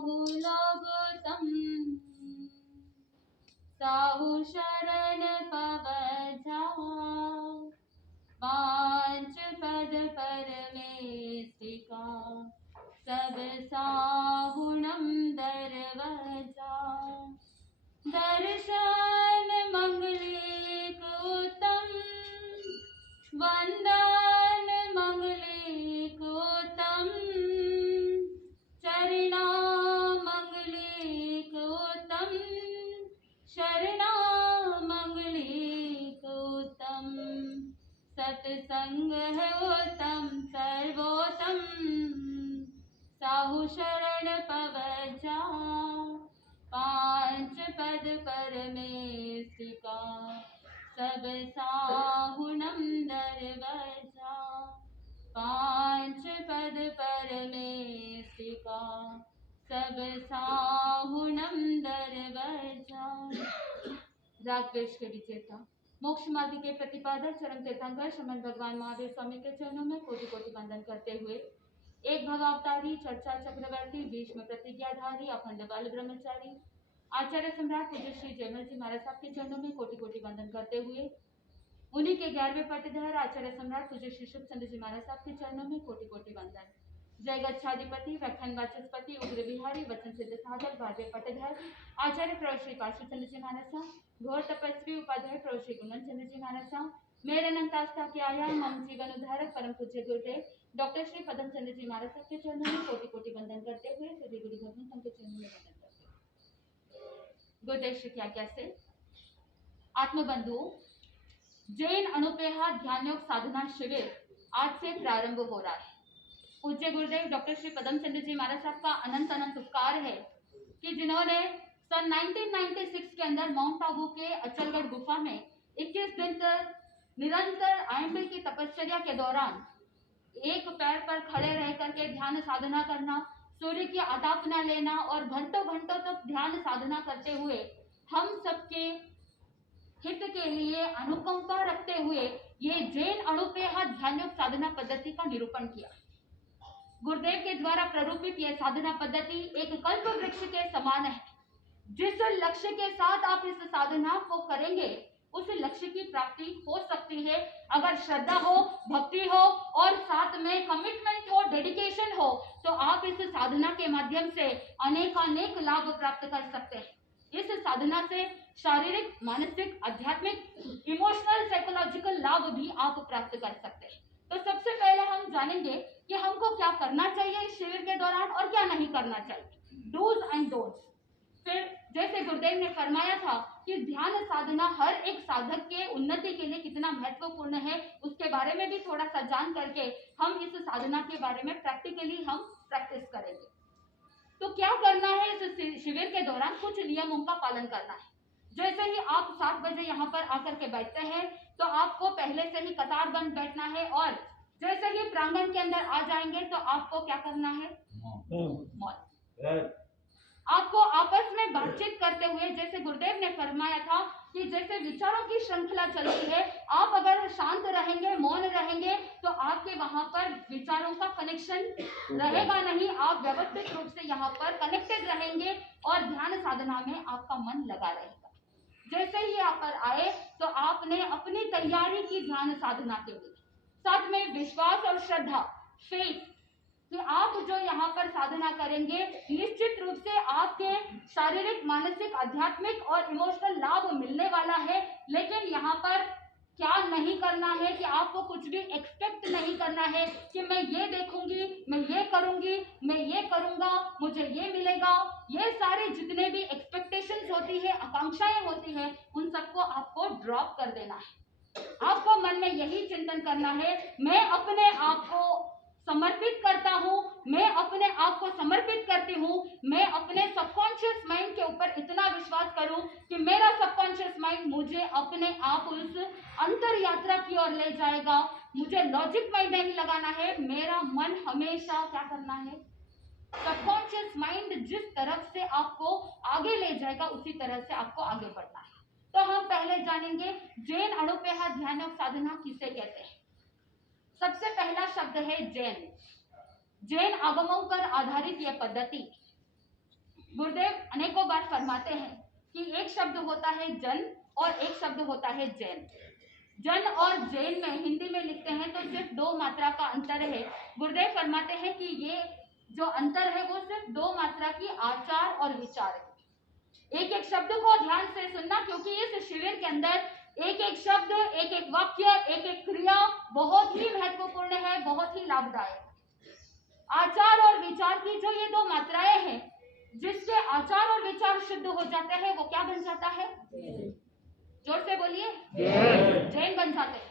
बाहुलोगोतम साहु शरण पवजा पांच पद परमेशिका सब साहुणम दरवजा दर्शन मंगलिक उत्तम वंदन मंगलिक उत्तम चरणा मंगलिक उत्तम शरणा मंगलिक उत्तम सत्संग है उत्तम सर्वोत्तम साहु शरण पवजा पांच पद परमेशिका सब साहुणम दरवजा पांच पद परमेशिका सब साहुणम दरवजा। राग द्वेष के विजेता मोक्ष मार्ग के प्रतिपादक चरम तीर्थंकर श्रीमद् भगवान महावीर स्वामी के चरणों में कोटि कोटि वंदन करते हुए एक भवावतारी चर्चा चक्रवर्ती भीष्म प्रतिज्ञाधारी अखंड बाल ब्रह्मचारी आचार्य सम्राट पूज्य श्री जयमल जी महाराज साहब के चरणों में कोटि कोटि वंदन करते हुए उन्हीं के 11वें पट्टधर आचार्य सम्राट पूज्य श्री शुभ चंद्र जी महाराज साहब के चरणों में कोटि कोटि वंदन। जय गच्छाधिपति व्याख्यान वाचस्पति उग्र बिहारी वचन सिद्ध साधक 12वें पट्टधर आचार्य प्रभु श्री पार्श्व चंद्र जी महाराज साहब घोर तपस्वी उपाध्याय प्रभु श्री गुणन चंद्र जी महाराज साहब मेरे अनंत आस्था के आया मम जीवन उद्धारक परम पूज्य गुरुदेव डॉक्टर श्री पदम चंद्र जी महाराज साहब के चरणों में कोटि कोटि वंदन करते हुए श्री गुरु भगवान के चरणों में वंदन करते हुए गुरुदेव श्री की आज्ञा से आत्मबंधु जैन अनुपेहा ध्यान योग साधना शिविर आज से प्रारंभ हो रहा है। पूज्य गुरुदेव डॉक्टर श्री पदम चंद्र जी महाराज साहब का अनंत अनंत उपकार है कि जिन्होंने सन 1996 के अंदर माउंट आबू के अचलगढ़ गुफा में 21 दिन तक निरंतर आयम्बे की तपश्चर्या के दौरान एक पैर पर खड़े रह करके ध्यान साधना करना, सूर्य की आदापना लेना और घंटों घंटों तक ध्यान साधना करते हुए हम सबके हित के लिए अनुकंपा रखते हुए ये जैन अणुपेहा ध्यान योग साधना पद्धति का निरूपण किया। गुरुदेव के द्वारा प्ररूपित यह साधना पद्धति एक कल्प वृक्ष के समान है। जिस लक्ष्य के साथ आप इस साधना को करेंगे उस लक्ष्य की प्राप्ति हो सकती है अगर श्रद्धा हो, भक्ति हो और साथ में कमिटमेंट हो, डेडिकेशन हो तो आप इस साधना के माध्यम से अनेक लाभ प्राप्त कर सकते हैं। इस साधना से शारीरिक, मानसिक, आध्यात्मिक, इमोशनल, साइकोलॉजिकल लाभ भी आप प्राप्त कर सकते हैं। तो सबसे पहले हम जानेंगे कि हमको क्या करना चाहिए इस शिविर के दौरान और क्या नहीं करना चाहिए, डूज एंड डोंट्स। फिर जैसे गुरुदेव ने फरमाया था कि ध्यान साधना हर एक साधक के उन्नति के लिए कितना महत्वपूर्ण है उसके बारे में भी थोड़ा सा जान करके हम इस साधना के बारे में प्रैक्टिकली हम प्रैक्टिस करेंगे। तो क्या करना है इस शिविर के दौरान, कुछ नियमों का पालन करना है। जैसे ही आप 7 बजे यहाँ पर आकर के बैठते हैं तो आपको पहले से ही कतार बंद बैठना है और जैसे ही प्रांगण के अंदर आ जाएंगे तो आपको क्या करना है, मौन। आपको आपस में बातचीत करते हुए जैसे गुरुदेव ने फरमाया था कि जैसे विचारों की श्रृंखला चलती है, आप अगर शांत रहेंगे, मौन रहेंगे तो आपके वहां पर विचारों का कनेक्शन रहेगा नहीं, आप व्यवस्थित रूप से यहाँ पर कनेक्टेड रहेंगे और ध्यान साधना में आपका मन लगा रहेगा। जैसे ही यहाँ पर आए तो आपने अपनी तैयारी की ध्यान साधना के लिए, साथ में विश्वास और श्रद्धा, फेथ कि आप जो यहाँ पर साधना करेंगे निश्चित रूप से आपके शारीरिक, मानसिक, आध्यात्मिक और इमोशनल लाभ मिलने वाला है। लेकिन यहाँ पर क्या नहीं करना है कि आपको कुछ भी एक्सपेक्ट नहीं करना है कि मैं ये देखूंगी, मैं ये करूंगी, मैं ये करूंगा, मुझे ये मिलेगा। ये सारे जितने भी एक्सपेक्टेशंस होती है, आकांक्षाएं होती है, उन सबको आपको ड्रॉप कर देना है। आपको मन में यही चिंतन करना है, मैं अपने आप को समर्पित करता हूँ, मैं अपने आप को समर्पित करती हूँ, मैं अपने सबकॉन्शियस माइंड के ऊपर इतना विश्वास करूँ कि मेरा सबकॉन्शियस माइंड मुझे अपने आप उस अंतर यात्रा की ओर ले जाएगा। मुझे लॉजिक माइंड नहीं लगाना है, मेरा मन हमेशा क्या करना है, सबकॉन्शियस माइंड जिस तरफ से आपको आगे ले जाएगा उसी तरह से आपको आगे बढ़ना है। तो हम पहले जानेंगे जैन अणुपेहा ध्यान योग साधना किसे कहते हैं। सबसे पहला शब्द है जैन। जैन आगमों पर आधारित यह पद्धति गुरुदेव अनेकों बार फरमाते हैं कि एक शब्द होता है जन और एक शब्द होता है जैन। जन और जैन में हिंदी में लिखते हैं तो सिर्फ 2 मात्रा का अंतर है। गुरुदेव फरमाते हैं कि ये जो अंतर है वो सिर्फ 2 मात्रा की आचार और विचार है। एक एक शब्द को ध्यान से सुनना, क्योंकि इस शिविर के अंदर एक एक शब्द, एक एक वाक्य, एक एक क्रिया बहुत ही महत्वपूर्ण है, बहुत ही लाभदायक। आचार और विचार की जो ये 2 मात्राएं हैं, जिसके आचार और विचार शुद्ध हो जाते हैं वो क्या बन जाता है? जोर से बोलिए, जैन बन जाते हैं।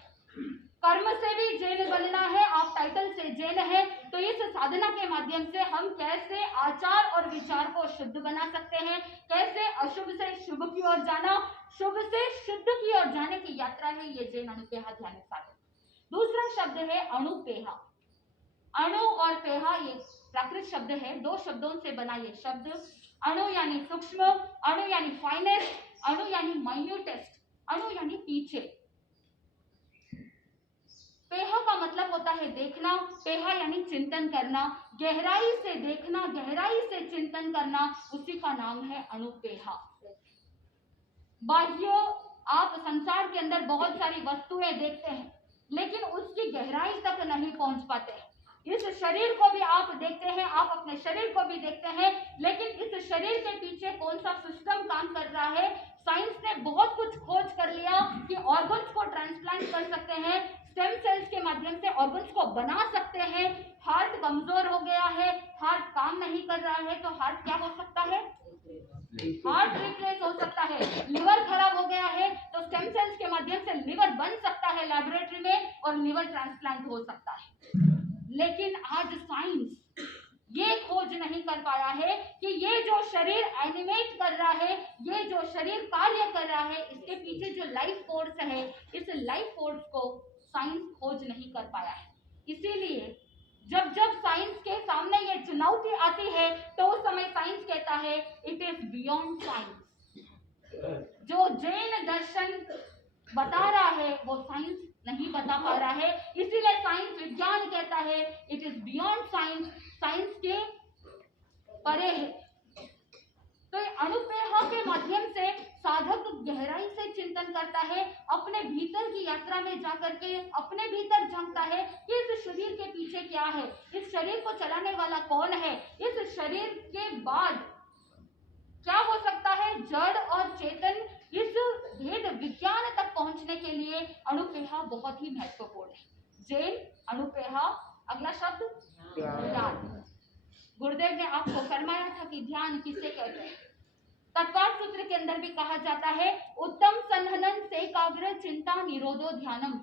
कर्म से भी जैन बनना है, आप टाइटल से जैन है, तो इस साधना के माध्यम से हम कैसे आचार और विचार को शुद्ध बना सकते हैं, कैसे अशुभ से शुभ की ओर जाना, शुभ से शुद्ध की ओर जाने की यात्रा है ये जैन अनुपेहा ध्यान साधन। दूसरा शब्द है अणुपेहा। अणु और पेहा ये प्राकृत शब्द है, 2 शब्दों से बना ये शब्द। अणु यानी सूक्ष्म, अणु यानी फाइनेस्ट, अणु यानी माइन्यूटेस्ट, अणु यानी पीछे। पेहा का मतलब होता है देखना, पेहा यानी चिंतन करना, गहराई से देखना, गहराई से चिंतन करना, उसी का नाम है अणुपेहा। बाह्य आप संसार के अंदर बहुत सारी वस्तुएं देखते हैं, लेकिन उसकी गहराई तक नहीं पहुंच पाते हैं। इस शरीर को भी आप देखते हैं, आप अपने शरीर को भी देखते हैं, लेकिन इस शरीर के पीछे कौन सा सिस्टम काम कर रहा है? साइंस ने बहुत कुछ खोज कर लिया कि ऑर्गन्स को ट्रांसप्लांट कर सकते हैं, स्टेम सेल्स के माध्यम से ऑर्गन्स को बना सकते हैं। हार्ट कमजोर हो गया है, हार्ट काम नहीं कर रहा है, तो हार्ट क्या हो सकता है? हार्ट रिप्लेस हो सकता है। लिवर खराब हो गया है तो स्टेम सेल्स के माध्यम से लिवर बन सकता है लैबोरेटरी में और लिवर ट्रांसप्लांट हो सकता है। लेकिन आज साइंस ये खोज नहीं कर पाया है कि ये जो शरीर एनिमेट कर रहा है, ये जो शरीर कार्य कर रहा है, इसके पीछे जो लाइफ फोर्स है, इस लाइफ फोर्स को साइंस खोज नहीं कर पाया है। इसीलिए जब जब साइंस के सामने ये चुनौती आती है तो उस समय साइंस कहता है इट इज बियॉन्ड साइंस। जो जैन दर्शन बता रहा है वो साइंस नहीं बता पा रहा है, इसीलिए साइंस विज्ञान कहता है it is beyond science, science के परे है। तो अणुपेहा के माध्यम से साधक गहराई से चिंतन करता है, अपने भीतर की यात्रा में जाकर के अपने भीतर झांकता है कि इस शरीर के पीछे क्या है, इस शरीर को चलाने वाला कौन है, इस शरीर के बाद क्या हो सकता है। जड़ और चेतन, इस भेद विज्ञान तक पहुंचने के लिए अणुपेहा बहुत ही महत्वपूर्ण है। जैन अणुपेहा। अगला शब्द ध्यान। गुरुदेव ने आपको फरमाया था कि ध्यान किसे कहते हैं। तत्वार्थ सूत्र के अंदर भी कहा जाता है उत्तम संहनन से एकाग्र चिंता निरोधो ध्यानम।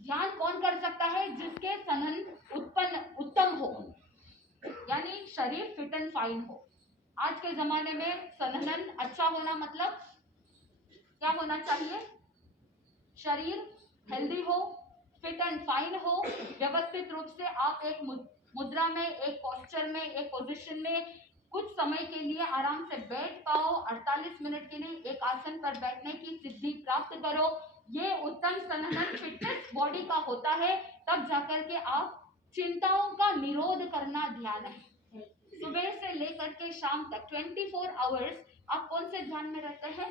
ध्यान कौन कर सकता है? जिसके संहन उत्तम हो, यानी शरीर फिट एंड फाइन हो। आज के जमाने में संहनन अच्छा होना मतलब क्या होना चाहिए? शरीर हेल्दी हो, फिट एंड फाइन हो, व्यवस्थित रूप से आप एक मुद्रा में, एक पोस्चर में, एक पोजीशन में कुछ समय के लिए आराम से बैठ पाओ। 48 मिनट के लिए एक आसन पर बैठने की सिद्धि प्राप्त करो। ये उत्तम संहनन फिटनेस बॉडी का होता है। तब जाकर के आप चिंताओं का निरोध करना ध्यान है। सुबह से लेकर के शाम तक 24 आवर्स आप कौन से ध्यान में रहते हैं?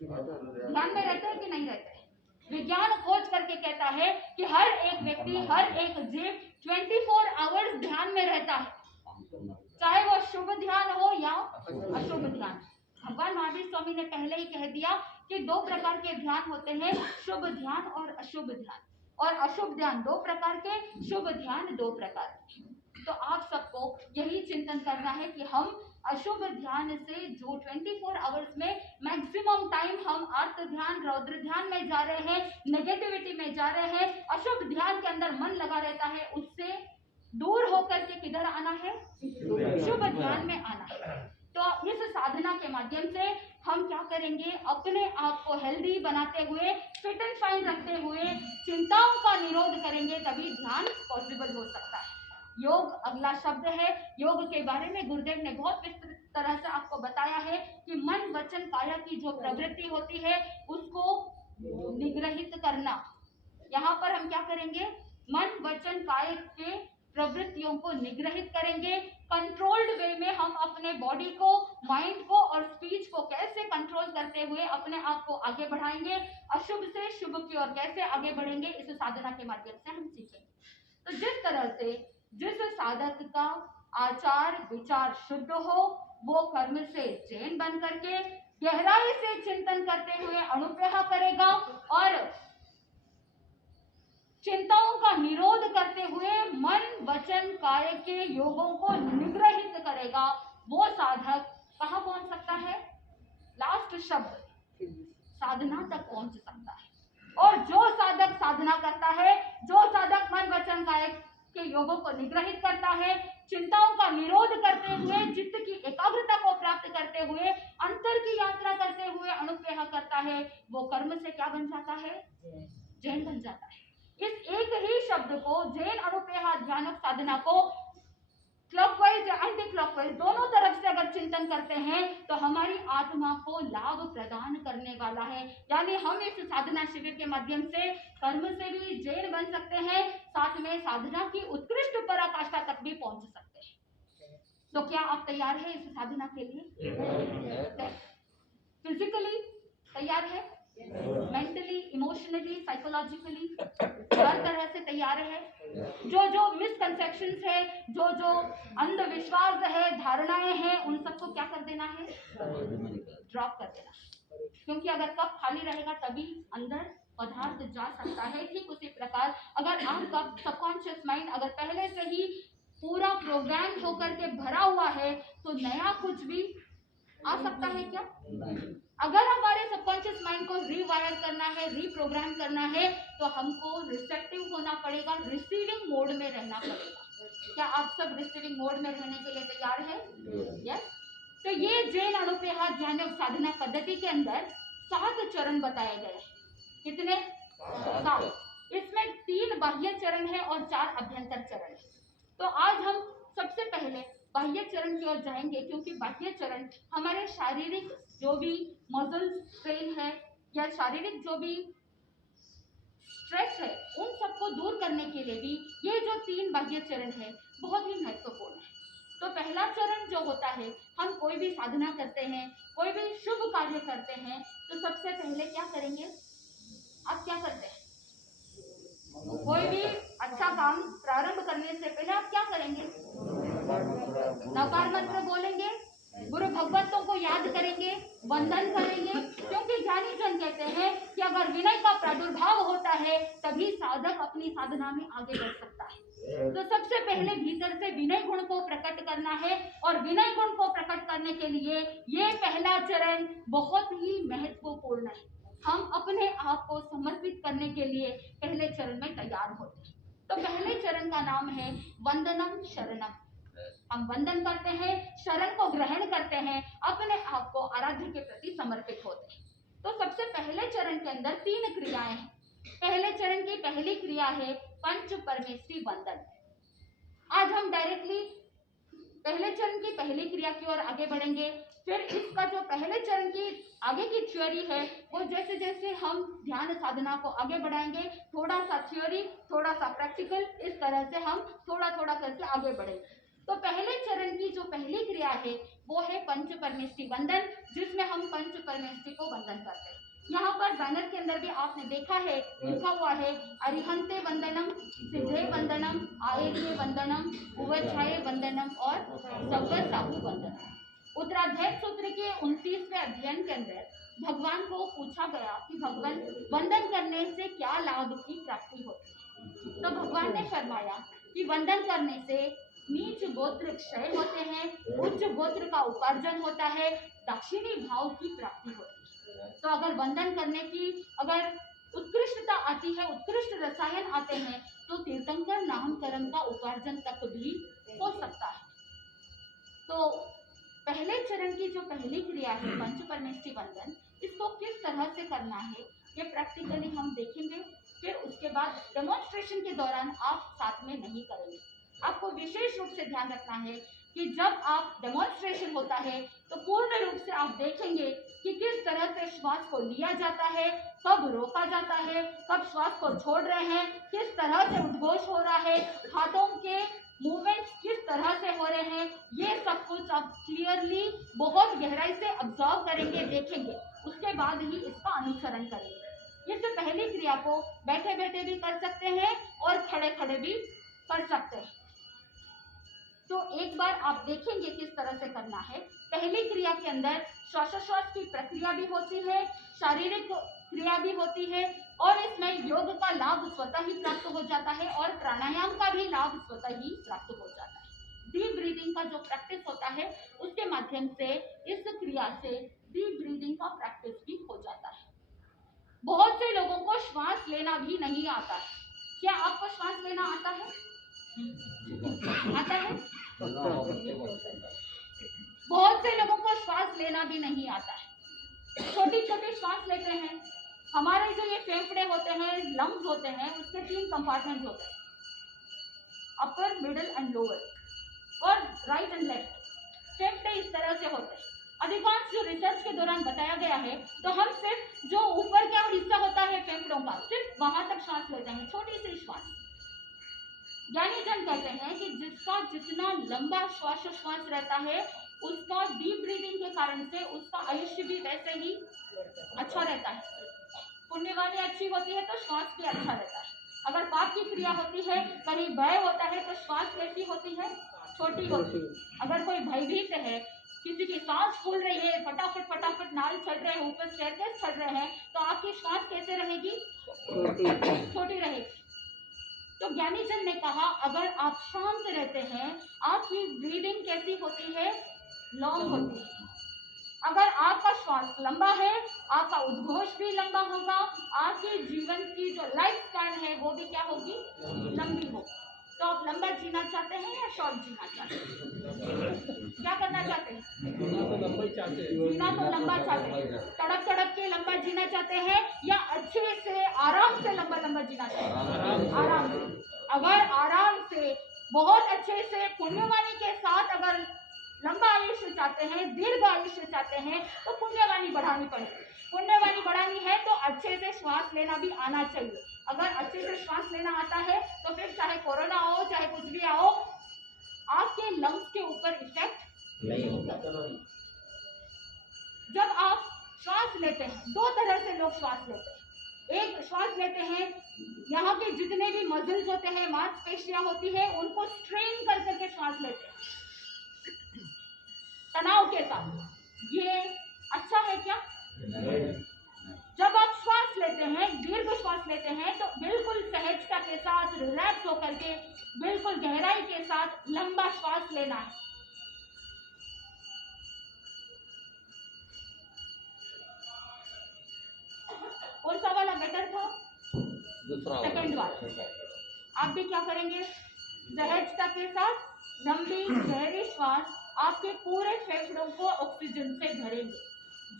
ध्यान में रहते हैं कि नहीं रहते हैं? विज्ञान खोज करके कहता है कि हर एक व्यक्ति, हर एक जीव 24 आवर्स ध्यान में रहता है, चाहे वो शुभ ध्यान हो या अशुभ ध्यान। भगवान महावीर स्वामी ने पहले ही कह दिया कि 2 प्रकार के ध्यान होते हैं, शुभ ध्यान और अशुभ ध्यान। और अशुभ ध्यान 2 प्रकार के, शुभ ध्यान 2 प्रकार के। तो आप सबको यही चिंतन करना है कि हम अशुभ ध्यान से जो 24 आवर्स में मैक्सिमम टाइम हम अर्थ ध्यान, रौद्र ध्यान में जा रहे हैं, नेगेटिविटी में जा रहे हैं, अशुभ ध्यान के अंदर मन लगा रहता है, उससे दूर होकर के किधर आना है? शुभ ध्यान में आना है। तो इस साधना के माध्यम से हम क्या करेंगे? अपने आप को हेल्दी बनाते हुए, फिट एंड फाइन रखते हुए चिंताओं का निरोध करेंगे, तभी ध्यान पॉसिबल हो सकता है। योग अगला शब्द है। योग के बारे में गुरुदेव ने बहुत विस्तृत तरह से आपको बताया है कि मन वचन काया की जो प्रवृत्ति होती है उसको निग्रहित करना। यहाँ पर हम क्या करेंगे? मन वचन काय के प्रवृत्तियों को निग्रहित करेंगे, कंट्रोल्ड वे में हम अपने बॉडी को, माइंड को और स्पीच को कैसे कंट्रोल करते हुए अपने आप को आगे बढ़ाएंगे, अशुभ से शुभ की ओर कैसे आगे बढ़ेंगे, इस साधना के माध्यम से हम सीखेंगे। तो जिस तरह से जिस साधक का आचार विचार शुद्ध हो, वो कर्म से चैन बन करके गहराई से चिंतन करते हुए अनुग्रह करेगा और चिंताओं का निरोध करते हुए मन वचन काय के योगों को निग्रहित करेगा, वो साधक कहाँ पहुंच सकता है? लास्ट शब्द साधना तक पहुंच सकता है। और जो साधक साधना करता है, जो साधक मन वचन काय के योगों को निग्रहित करता है, चिंताओं का निरोध करते हुए चित्त की एकाग्रता को प्राप्त करते हुए अंतर की यात्रा करते हुए अनुग्रह करता है, वो कर्म से क्या बन जाता है? जैन बन जाता है। इस एक ही शब्द को, जैन अनुग्रह ध्यान साधना को क्लॉकवाइज या एंटी क्लॉकवाइज दोनों तरफ से अगर चिंतन करते हैं तो हमारी आत्मा को लाभ प्रदान करने वाला है। यानी हम इस साधना शिविर के माध्यम से कर्म से भी जैन बन सकते हैं, साथ में साधना की उत्कृष्ट पराकाष्ठा तक भी पहुंच सकते हैं। तो क्या आप तैयार हैं इस साधना के लिए? फिजिकली तैयार है, मेंटली, इमोशनली, साइकोलॉजिकली हर तरह से तैयार है। जो मिसकंसेप्शंस है, जो अंधविश्वास है, धारणाएं हैं, उन सबको क्या कर देना है? ड्रॉप कर देना। क्योंकि अगर कप खाली रहेगा तभी अंदर पदार्थ जा सकता है। ठीक उसी प्रकार अगर आपका सबकॉन्शियस माइंड अगर पहले से ही पूरा प्रोग्राम होकर के भरा हुआ है तो नया कुछ भी आ सकता है क्या? अगर हमारे सबकॉन्शियस माइंड को रीवायर करना है, रीप्रोग्राम करना है, तो हमको रिसेप्टिव होना पड़ेगा, रिसीविंग मोड में रहना पड़ेगा। क्या आप सब रिसीविंग मोड में रहने के लिए तैयार हैं? यस। तो ये जैन अनुग्रह ध्यान योग साधना पद्धति के अंदर 7 चरण बताए गए हैं। कितने? 7। इसमें 3 बाह्य चरण है और 4 अभ्यंतर चरण है। तो आज हम सबसे पहले बाह्य चरण की ओर जाएंगे, क्योंकि बाह्य चरण हमारे शारीरिक जो भी मसल स्ट्रेन है या शारीरिक जो भी स्ट्रेस है, उन सबको दूर करने के लिए भी ये जो 3 बाह्य चरण है बहुत ही महत्वपूर्ण है। तो पहला चरण जो होता है, हम कोई भी साधना करते हैं, कोई भी शुभ कार्य करते हैं, तो सबसे पहले क्या करेंगे? आप क्या करते हैं? कोई भी अच्छा काम प्रारंभ करने से पहले आप क्या करेंगे? नकार मंत्र बोलेंगे, गुरु भगवतों को याद करेंगे, वंदन करेंगे। क्योंकि ज्ञानी जन कहते हैं कि अगर विनय का प्रादुर्भाव होता है तभी साधक अपनी साधना में आगे बढ़ सकता है। तो सबसे पहले भीतर से विनय गुण को प्रकट करना है, और विनय गुण को प्रकट करने के लिए ये पहला चरण बहुत ही महत्वपूर्ण है। हम अपने आप को समर्पित करने के लिए पहले चरण में तैयार होते हैं। तो पहले चरण का नाम है वंदनम शरणम। हम वंदन करते हैं, शरण को ग्रहण करते हैं, अपने आप को आराध्य के प्रति समर्पित होते हैं। तो सबसे पहले चरण के अंदर 3 क्रियाएं हैं। पहले चरण की पहली क्रिया है पंच परमेष्टि वंदन। आज हम डायरेक्टली पहले चरण की पहली क्रिया की ओर आगे बढ़ेंगे। फिर इसका जो पहले चरण की आगे की थ्योरी है, वो जैसे जैसे हम ध्यान साधना को आगे बढ़ाएंगे, थोड़ा सा थ्योरी, थोड़ा सा प्रैक्टिकल, इस तरह से हम थोड़ा थोड़ा करके आगे बढ़ेंगे। तो पहले चरण की जो पहली क्रिया है वो है पंच परमेष्टि वंदन, जिसमें हम पंच परमेष्टि को वंदन करते हैं। यहाँ पर बैनर के अंदर भी आपने देखा है, लिखा हुआ है अरिहंते वंदनम, सिद्धे वंदनम, आयेगे वंदनम, उवच्छाये वंदनम और सव्वसाहु वंदनम। उत्तराध्याय सूत्र के 29वें अध्ययन के अंदर भगवान को पूछा गया कि भगवान वंदन करने से क्या लाभ की प्राप्ति होती है। तो भगवान ने फरमाया कि वंदन करने से नीच गोत्र क्षय होते हैं, उच्च गोत्र का उपार्जन होता है, दक्षिणी भाव की प्राप्ति होती है। तो अगर वंदन करने की अगर उत्कृष्टता आती है, उत्कृष्ट रसायन आते हैं, तो तीर्थंकर नामकरण का उपार्जन तक भी हो सकता है। तो पहले चरण की जो पहली क्रिया है पंच परमेष्टि वंदन, इसको किस तरह से करना है ये प्रैक्टिकली हम देखेंगे। फिर उसके बाद डेमोन्स्ट्रेशन के दौरान आप साथ में नहीं करेंगे। आपको विशेष रूप से ध्यान रखना है कि जब आप डेमोन्स्ट्रेशन होता है तो पूर्ण रूप से आप देखेंगे कि किस तरह से श्वास को लिया जाता है, कब रोका जाता है, कब श्वास को छोड़ रहे हैं, किस तरह से उद्घोष हो रहा है, हाथों के मूवमेंट्स किस तरह से हो रहे हैं, ये सब कुछ आप क्लियरली बहुत गहराई से ऑब्जर्व करेंगे, देखेंगे, उसके बाद ही इसका अनुसरण करेंगे। इससे पहली क्रिया को बैठे बैठे भी कर सकते हैं और खड़े खड़े भी कर सकते हैं। तो एक बार आप देखेंगे किस तरह से करना है। पहली क्रिया के अंदर श्वासोच्छ्वास की प्रक्रिया भी होती है, शारीरिक क्रिया भी होती है, और इसमें योग का लाभ स्वतः ही प्राप्त हो जाता है और प्राणायाम का भी लाभ स्वतः ही प्राप्त हो जाता है। डीप ब्रीदिंग का जो प्रैक्टिस होता है उसके माध्यम से इस क्रिया से डीप ब्रीदिंग का प्रैक्टिस भी हो जाता है। बहुत से लोगों को श्वास लेना भी नहीं आता है। क्या आपको श्वास लेना आता है? आता है? बहुत से लोगों को श्वास लेना भी नहीं आता है। छोटी छोटी श्वास लेते हैं। हमारे जो ये फेफड़े होते हैं, लंग्स होते हैं, उसके 3 कंपार्टमेंट होते हैं, अपर, मिडिल एंड लोअर, और राइट एंड लेफ्ट। फेफड़े इस तरह से होते हैं। अधिकांश जो रिसर्च के दौरान बताया गया है, तो हम सिर्फ जो ऊपर का हिस्सा होता है फेफड़ों का, सिर्फ वहां तक श्वास लेते हैं, छोटी सी श्वास। ज्ञानी जन कहते हैं कि जिसका जितना लंबा श्वासोच्छ्वास रहता है, उसका डीप ब्रीदिंग के कारण से उसका आयुष्य भी वैसे ही अच्छा रहता है। पुण्य वाली अच्छी होती है तो श्वास भी अच्छा रहता है। अगर पाप की क्रिया होती है, कहीं भय होता है, तो श्वास कैसी होती है? छोटी होती है। अगर कोई भयभीत है, किसी की सांस फूल रही है, फटाफट फटाफट नाल चढ़ रहे हैं, ऊपर स्टेयरकेस चढ़ रहे हैं, तो आपकी श्वास कैसे रहेगी? छोटी रहेगी। तो ज्ञानी जन ने कहा, अगर आप शांत रहते हैं, आपकी ब्रीदिंग कैसी होती है? लॉन्ग होती है। अगर आपका श्वास लंबा है, आपका उद्घोष भी लंबा होगा, आपके जीवन की जो लाइफ स्पैन है वो भी क्या होगी? लंबी होगी। तो आप लंबा जीना चाहते हैं या शॉर्ट जीना चाहते हैं? क्या करना चाहते हैं? जीना तो लंबा चाहते हैं। तड़प तड़प के लंबा जीना चाहते हैं या अच्छे से आराम से लंबा लंबा जीना चाहते हैं? आराम से। अगर आराम से, बहुत अच्छे से, पुण्यवानी के साथ अगर लंबा आयुष्य चाहते हैं, दीर्घ आयुष्य चाहते हैं, तो पुण्यवानी बढ़ानी पड़ेगी। पुण्यवानी बढ़ानी है तो अच्छे से श्वास लेना भी आना चाहिए। अगर अच्छे से श्वास लेना आता है तो फिर चाहे कोरोना हो, चाहे कुछ भी आओ, आपके लंग्स के ऊपर इफेक्ट नहीं होगा। जब आप श्वास लेते हैं, 2 तरह से लोग श्वास लेते हैं। एक श्वास लेते हैं, यहाँ के जितने भी मसल्स होते हैं, मांसपेशियां होती है, उनको स्ट्रेन कर करके श्वास लेते हैं, तनाव के साथ। ये अच्छा है क्या? जब आप श्वास लेते हैं, दीर्घ श्वास लेते हैं, तो बिल्कुल सहजता के साथ, रिलैक्स होकर के, बिल्कुल गहराई के साथ लंबा श्वास लेना है। कौन सा वाला बेटर था? सेकंड वाला। आप भी क्या करेंगे? सहजता के साथ लंबी गहरी श्वास आपके पूरे फेफड़ों को ऑक्सीजन से भरेंगे।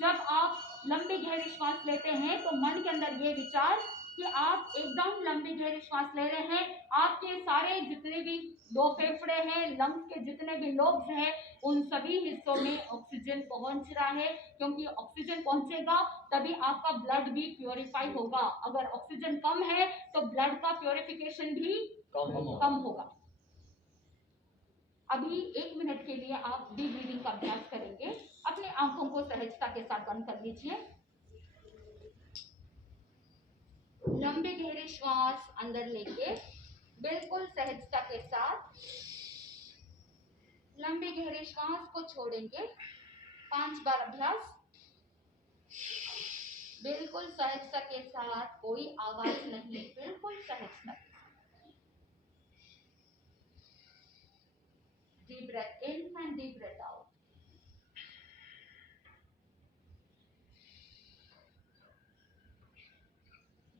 जब आप लंबी गहरी श्वास लेते हैं तो मन के अंदर ये विचार कि आप एकदम लंबी गहरी श्वास ले रहे हैं, आपके सारे जितने भी 2 फेफड़े हैं, लंग्स के जितने भी लोब्स हैं, उन सभी हिस्सों में ऑक्सीजन पहुंच रहा है, क्योंकि ऑक्सीजन पहुंचेगा तभी आपका ब्लड भी प्योरीफाई होगा। अगर ऑक्सीजन कम है तो ब्लड का प्योरिफिकेशन भी कम होगा। अभी 1 मिनट के लिए आप डीप ब्रीदिंग का अभ्यास करेंगे। अपनी आंखों को सहजता के साथ बंद कर लीजिए। लंबी गहरी श्वास अंदर लेके बिल्कुल सहजता के साथ लंबी गहरी श्वास को छोड़ेंगे। 5 बार अभ्यास। बिल्कुल सहजता के साथ, कोई आवाज नहीं, बिल्कुल सहजता। Deep breath in and deep breath out.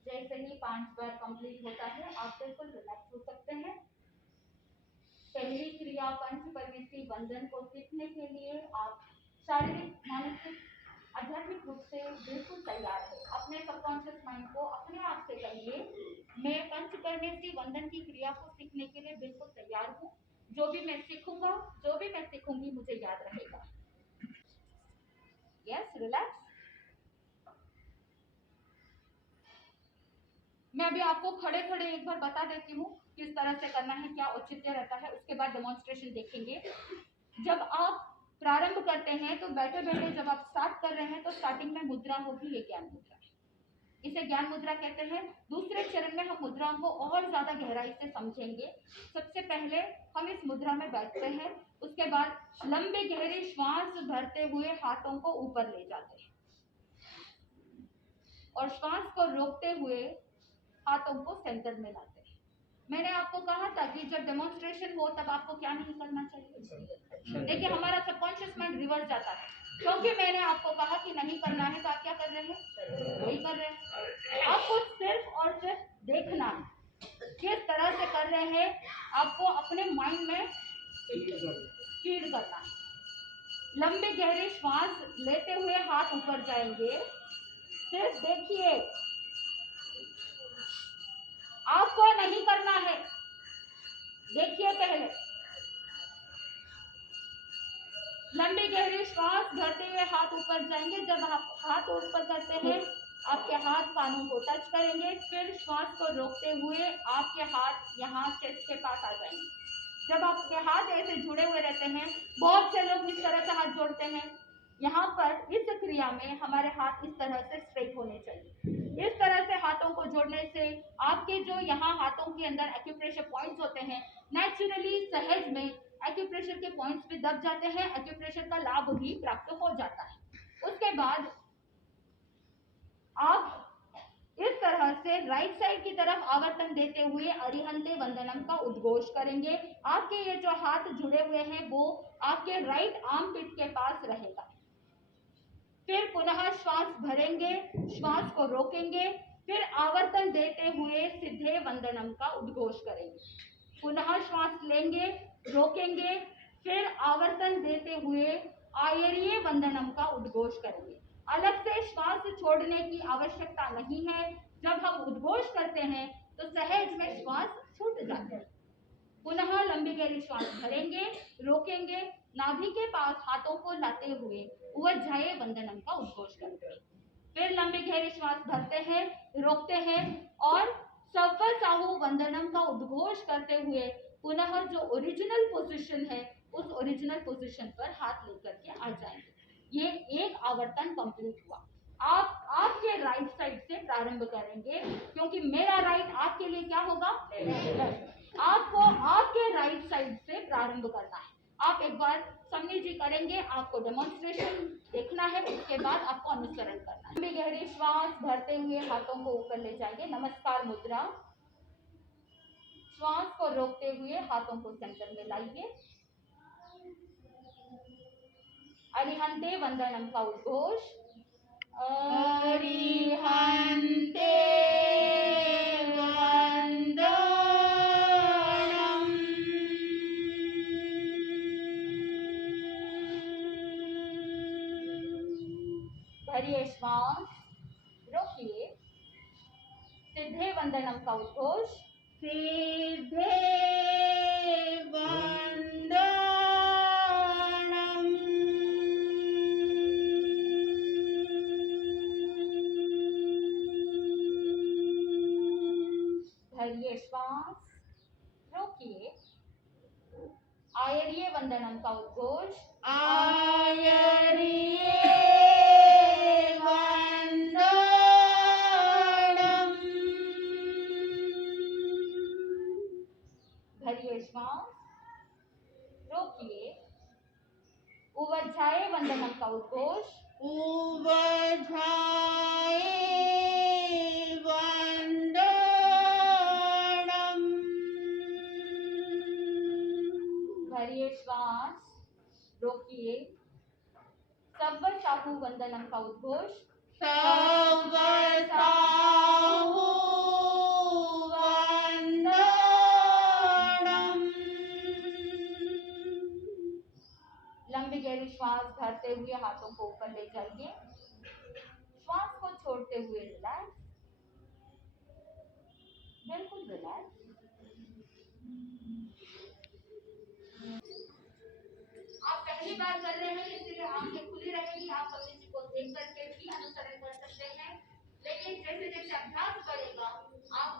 जैसे ही 5 बार कंप्लीट होता है, आप बिल्कुल रिलैक्स हो सकते हैं। पहली क्रिया पंचपरमेष्ठी वंदन को सीखने के लिए आप शारीरिक, मानसिक, आध्यात्मिक रूप से बिल्कुल तैयार है। अपने सबकॉन्शियस माइंड को अपने आप से कहिए, मैं पंचपरमेष्ठी वंदन की क्रिया को सीखने के लिए बिल्कुल तैयार हूँ। जो भी मैं सीखूंगा, जो भी मैं सीखूंगी, मुझे याद रहेगा। Yes, relax. मैं अभी आपको खड़े खड़े एक बार बता देती हूँ किस तरह से करना है, क्या औचित्य रहता है, उसके बाद डेमोन्स्ट्रेशन देखेंगे। जब आप प्रारंभ करते हैं तो बैठे बैठे जब आप स्टार्ट कर रहे हैं तो स्टार्टिंग में मुद्रा होगी, ये ज्ञान मुद्रा, इसे ज्ञान मुद्रा कहते हैं। दूसरे चरण में हम मुद्राओं को और ज्यादा गहराई से समझेंगे। सबसे पहले हम इस मुद्रा में बैठते हैं, उसके बाद लंबे गहरे श्वास भरते हुए हाथों को ऊपर ले जाते हैं और श्वास को रोकते हुए हाथों को सेंटर में लाते हैं। मैंने आपको कहा था कि जब डेमोन्स्ट्रेशन हो तब आपको क्या नहीं करना चाहिए। देखिए हमारा सबकॉन्शियस माइंड रिवर्स जाता है, क्योंकि मैंने आपको कहा कि नहीं करना है तो आप क्या कर रहे हैं, वही कर रहे हैं। आपको सिर्फ और सिर्फ देखना है किस तरह से कर रहे हैं, आपको अपने माइंड में फीड करना है। लंबे गहरे श्वास लेते हुए हाथ ऊपर जाएंगे, सिर्फ देखिए, आपको नहीं करना है, देखिए पहले। लंबे गहरे श्वास भरते हुए हाथ ऊपर जाएंगे। जब आप हाथ ऊपर करते हैं आपके हाथ कानों को टच करेंगे, फिर श्वास को रोकते हुए आपके हाथ यहाँ चेस्ट के पास आ जाएंगे। जब आपके हाथ ऐसे जुड़े हुए रहते हैं, बहुत से लोग इस तरह से हाथ जोड़ते हैं, यहाँ पर इस क्रिया में हमारे हाथ इस तरह से स्ट्रेट होने चाहिए। इस तरह से हाथों को जोड़ने से आपके जो यहाँ हाथों के अंदर एक्यूप्रेशर पॉइंट्स होते हैं, नेचुरली सहज में एक्यूप्रेशर के पॉइंट्स पे दब जाते हैं, एक्यूप्रेशर का लाभ भी प्राप्त हो जाता है। उसके बाद आप इस तरह से राइट साइड की तरफ आवर्तन देते हुए अरिहंते वंदनम का उद्घोष करेंगे। आपके ये जो हाथ जुड़े हुए हैं वो आपके राइट आर्म पिट के पास रहेगा। फिर पुनः श्वास भरेंगे, श्वास को रोकेंगे, फिर आवर्तन देते हुए सिद्धे वंदनम का उद्घोष करेंगे। पुनः श्वास लेंगे, रोकेंगे, फिर आवर्तन देते हुए आयरीय वंदनम का उद्घोष करेंगे। अलग से श्वास छोड़ने की आवश्यकता नहीं है। जब हम उद्घोष करते हैं तो सहज में श्वास छूट जाता है। पुनः लंबी गहरी श्वास भरेंगे, रोकेंगे, नाभि के पास हाथों को लाते हुए उज्जाये वंदनम का उद्घोष करते हैं। फिर लंबी गहरी श्वास भरते हैं, रोकते हैं और सव्वा साहू वंदनम का उद्घोष करते हुए पुनः जो ओरिजिनल पोजीशन है उस ओरिजिनल पोजीशन पर हाथ लेकर के आ जाएंगे। ये एक आवर्तन कंप्लीट हुआ। आप आपके राइट साइड से प्रारंभ करेंगे, क्योंकि मेरा राइट आपके लिए क्या होगा, आपको आपके राइट साइड से प्रारंभ करना है। आप एक बार समी जी करेंगे, आपको डेमोन्स्ट्रेशन देखना है, उसके बाद आपको अनुसरण करना है। लंबी गहरी श्वास भरते हुए हाथों को ऊपर ले जाएंगे, नमस्कार मुद्रा। श्वास को रोकते हुए हाथों को सेंटर में लाइए, अरिहंते वंदनम का उद्घोष, अरिहंते वंदनम। भरिए श्वास, रोकिए, सिद्धे वंदनम का उद्घोष, सिद्धे वंदनम। भरिए श्वास, रोकिए, आयरीय वंदनम का उद्घोष, आयरीय वंदनम। भरिए श्वास, रोकिए, उज्जाये वंदनम का उद्घोष, उज्जाये वंदनम। भरिए श्वास, रोकिए, सव्वा साहू वंदनम का उद्घोष, सव्वा साहू वंदनम। लंबी गहरी श्वास भरते हुए हाथों को ऊपर ले जाइए, श्वास को छोड़ते हुए रिलैक्स, बिल्कुल रिलैक्स। आप पहली बार कर रहे हैं इसलिए आंखें खुली रहेगी, आप सभी को देख करके भी अनुसरण कर सकते हैं, लेकिन जैसे जैसे अभ्यास करेगा आप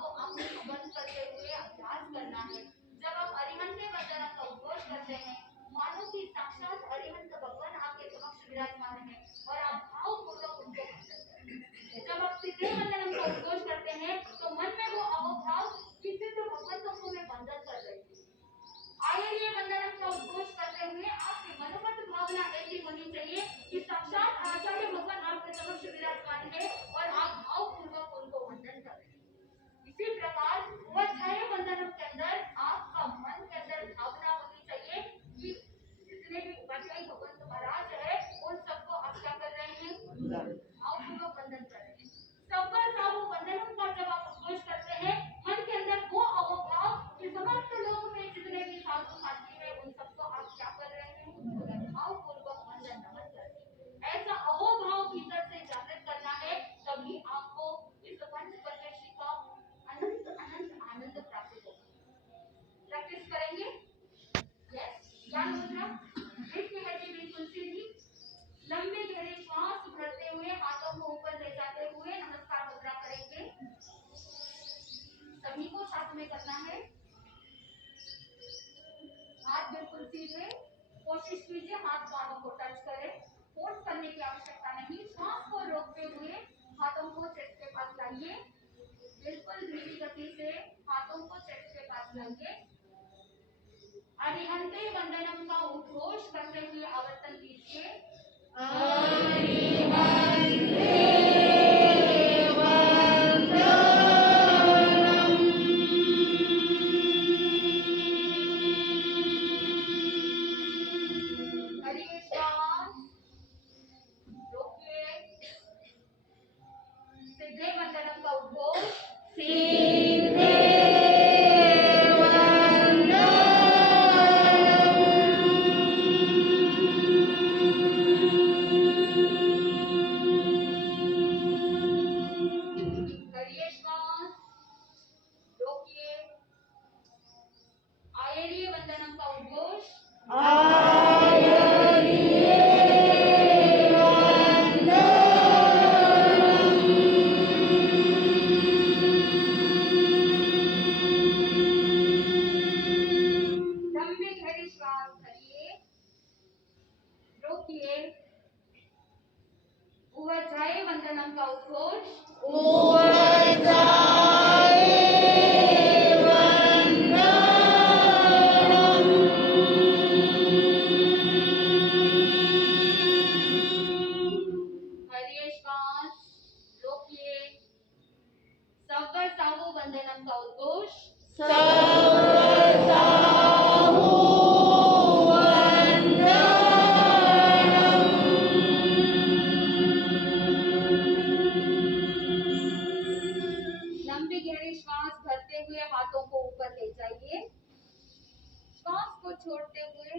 सीधे कोशिश कीजिए हाथ बालों को टच करें। फोर्स करने की आवश्यकता नहीं। श्वास को रोकते हुए हाथों को चेस्ट के पास लाइए। बिल्कुल धीमी गति से हाथों को चेस्ट के पास लाइए। अरिहंते वंदनम का उद्घोष करते हुए आवर्तन कीजिए। सीधे वंदनम का उद्घोष। करिए श्वास, रोकिए। आयरीय वंदनम का उद्घोष। लंबी गहरी श्वास भरिए, रोकिए। उवजाय वंदनम का उद्घोष। करिए श्वास, रोकिए। सव्वसाहु वंदनम का उद्घोष। लंबी गहरी श्वास भरते हुए हाथों को ऊपर ले जाइए। श्वास को छोड़ते हुए